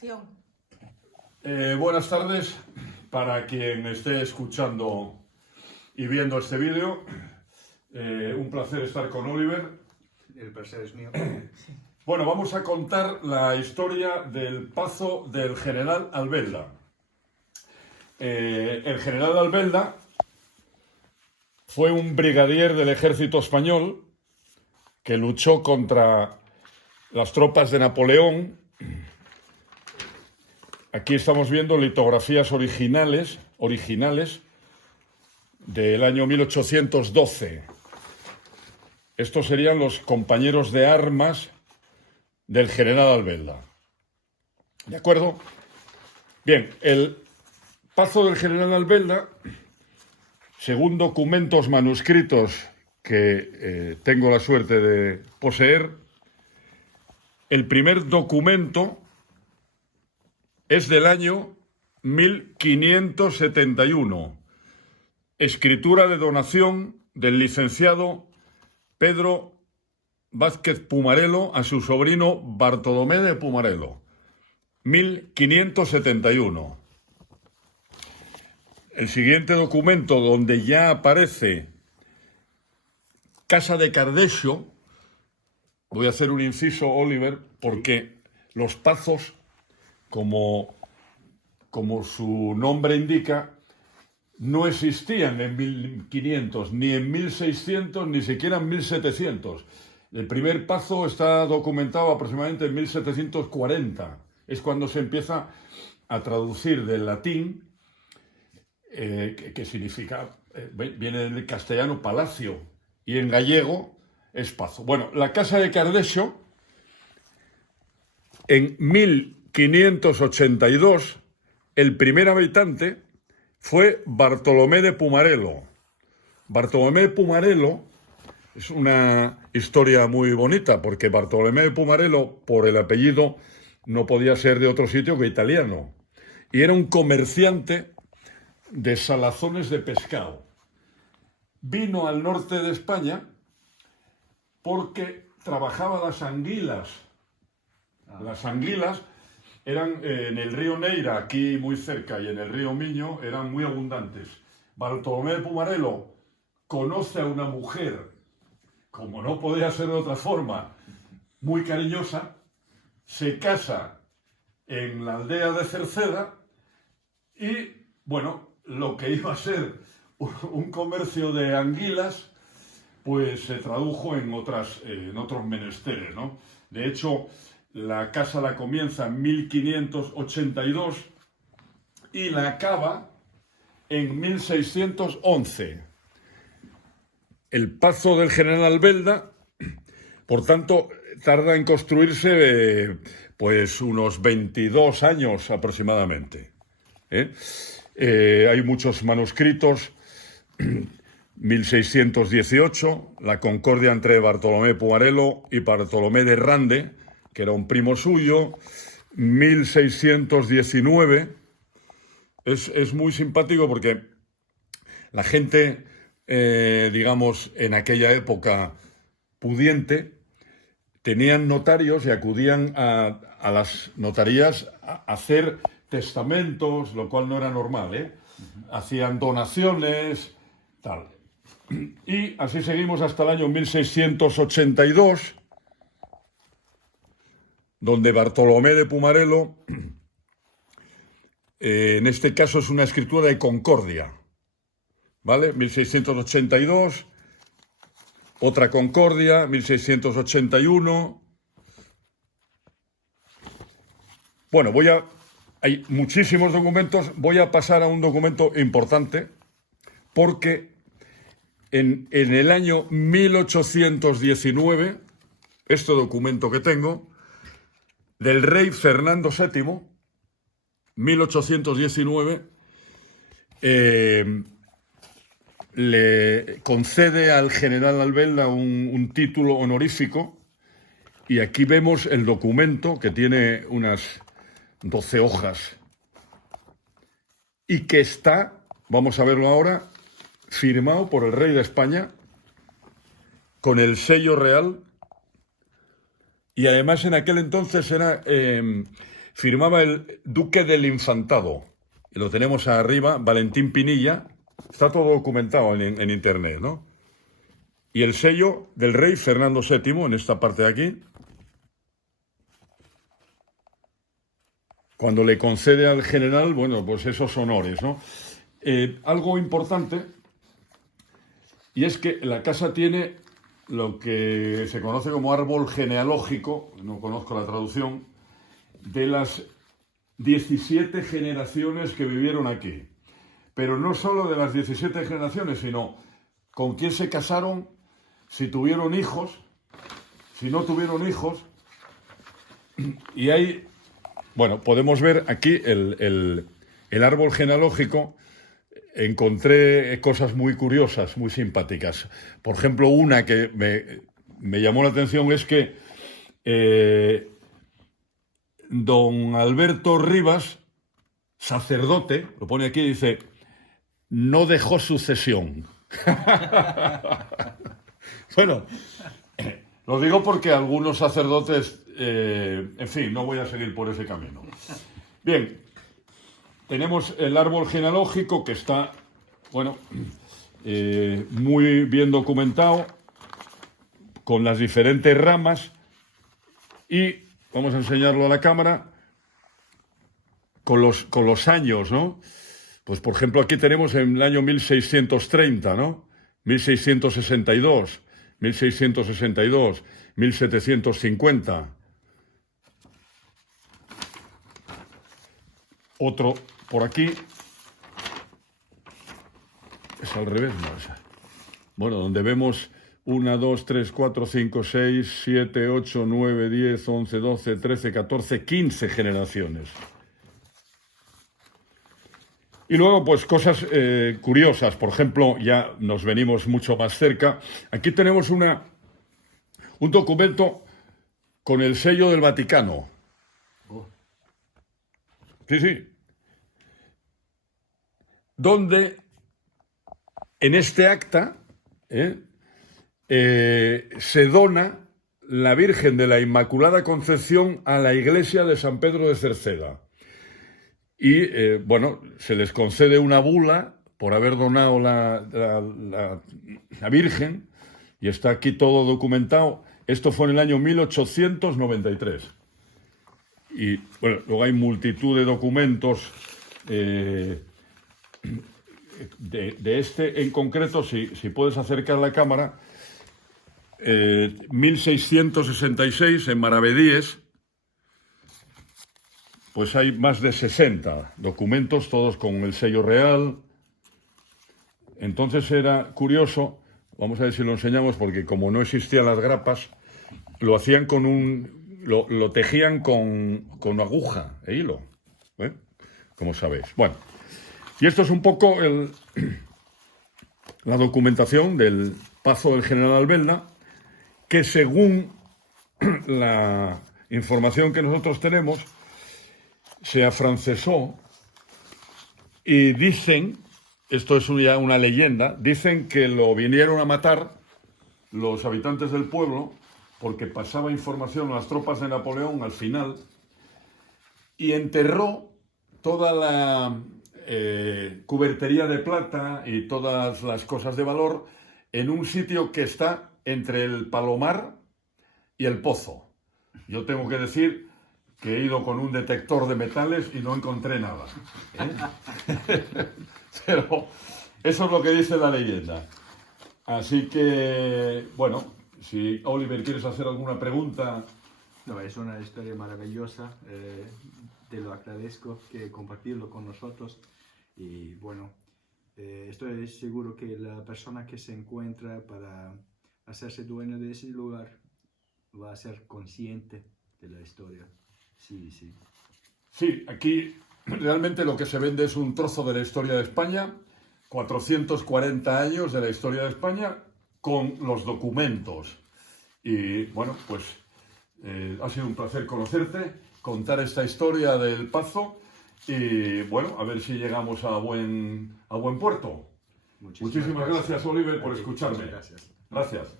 acción. Buenas tardes para quien esté escuchando y viendo este vídeo. Un placer estar con Oliver. El placer es mío. Bueno, vamos a contar la historia del Pazo del General Albelda. El General Albelda fue un brigadier del ejército español que luchó contra las tropas de Napoleón. Aquí estamos viendo litografías originales del año 1812. Estos serían los compañeros de armas del general Albelda. ¿De acuerdo? Bien, el Pazo del general Albelda, según documentos manuscritos que tengo la suerte de poseer, el primer documento es del año 1571, escritura de donación del licenciado Pedro Vázquez Pumarelo a su sobrino Bartolomé de Pumarelo, 1571. El siguiente documento, donde ya aparece Casa de Cardexo, voy a hacer un inciso, Oliver, porque los pazos, como su nombre indica, no existían en 1500, ni en 1600, ni siquiera en 1700. El primer pazo está documentado aproximadamente en 1740. Es cuando se empieza a traducir del latín, que significa, viene del castellano palacio, y en gallego es pazo. Bueno, la Casa de Cardexo, en 1582, el primer habitante fue Bartolomé de Pumarelo. Bartolomé de Pumarelo es una historia muy bonita, porque Bartolomé de Pumarelo, por el apellido, no podía ser de otro sitio que italiano. Y era un comerciante de salazones de pescado. Vino al norte de España porque trabajaba las anguilas. Las anguilas eran en el río Neira, aquí muy cerca, y en el río Miño, eran muy abundantes. Bartolomé de Pumarelo conoce a una mujer, como no podía ser de otra forma, muy cariñosa, se casa en la aldea de Cerceda y, bueno, lo que iba a ser un comercio de anguilas, pues se tradujo en otros menesteres, ¿no? De hecho, la casa la comienza en 1582 y la acaba en 1611. El Pazo del General Albelda, por tanto, tarda en construirse pues unos 22 años aproximadamente. Hay muchos manuscritos. 1618, la concordia entre Bartolomé de Pumarelo y Bartolomé de Rande, que era un primo suyo. 1619, es muy simpático porque la gente, digamos, en aquella época pudiente, tenían notarios y acudían a las notarías a hacer testamentos, lo cual no era normal, Hacían donaciones, tal. Y así seguimos hasta el año 1682, donde Bartolomé de Pumarelo, en este caso es una escritura de concordia, ¿vale? 1682, otra concordia, 1681. Bueno, hay muchísimos documentos, voy a pasar a un documento importante, porque en el año 1819, este documento que tengo, del rey Fernando VII, 1819, le concede al general Albelda un título honorífico, y aquí vemos el documento, que tiene unas 12 hojas, y que está, vamos a verlo ahora, firmado por el rey de España, con el sello real, y además en aquel entonces era firmaba el duque del Infantado. Y lo tenemos arriba, Valentín Pinilla. Está todo documentado en internet, ¿no? Y el sello del rey Fernando VII en esta parte de aquí. Cuando le concede al general, bueno, pues esos honores, ¿no? Algo importante, y es que la casa tiene lo que se conoce como árbol genealógico, no conozco la traducción, de las 17 generaciones que vivieron aquí. Pero no solo de las 17 generaciones, sino con quién se casaron, si tuvieron hijos, si no tuvieron hijos. Y hay, bueno, podemos ver aquí el árbol genealógico. Encontré cosas muy curiosas, muy simpáticas. Por ejemplo, una que me llamó la atención es que don Alberto Rivas, sacerdote, lo pone aquí, dice, no dejó sucesión. Bueno, lo digo porque algunos sacerdotes, en fin, no voy a seguir por ese camino. Bien, tenemos el árbol genealógico que está, bueno, muy bien documentado, con las diferentes ramas, y vamos a enseñarlo a la cámara, con los años, ¿no? Pues, por ejemplo, aquí tenemos en el año 1630, ¿no? 1662, 1662, 1750. Otro por aquí. Es al revés, ¿no? Bueno, donde vemos 1, 2, 3, 4, 5, 6, 7, 8, 9, 10, 11, 12, 13, 14, 15 generaciones. Y luego, pues, cosas curiosas. Por ejemplo, ya nos venimos mucho más cerca. Aquí tenemos un documento con el sello del Vaticano. Sí, sí. Donde en este acta se dona la Virgen de la Inmaculada Concepción a la iglesia de San Pedro de Cerceda. Y, bueno, se les concede una bula por haber donado la Virgen, y está aquí todo documentado. Esto fue en el año 1893. Y, bueno, luego hay multitud de documentos de este en concreto, si puedes acercar la cámara, 1666 en Maravedíes, pues hay más de 60 documentos, todos con el sello real. Entonces era curioso, vamos a ver si lo enseñamos, porque como no existían las grapas, lo hacían lo tejían con aguja e hilo, como sabéis. Bueno, y esto es un poco la documentación del Pazo del General Albelda, que según la información que nosotros tenemos, se afrancesó, y dicen, esto es ya una leyenda, dicen que lo vinieron a matar los habitantes del pueblo porque pasaba información a las tropas de Napoleón al final, y enterró toda la cubertería de plata y todas las cosas de valor en un sitio que está entre el Palomar y el Pozo. Yo tengo que decir que he ido con un detector de metales y no encontré nada. Pero eso es lo que dice la leyenda. Así que, bueno, si Oliver quieres hacer alguna pregunta. No, es una historia maravillosa, te lo agradezco que compartirlo con nosotros, y bueno, estoy seguro que la persona que se encuentra para hacerse dueño de ese lugar va a ser consciente de la historia. Sí, sí. Sí, aquí realmente lo que se vende es un trozo de la historia de España, 440 años de la historia de España, con los documentos. Y bueno, pues ha sido un placer conocerte, contar esta historia del Pazo, y bueno, a ver si llegamos a buen puerto. Muchísimas gracias, Oliver, por escucharme. Gracias. Gracias.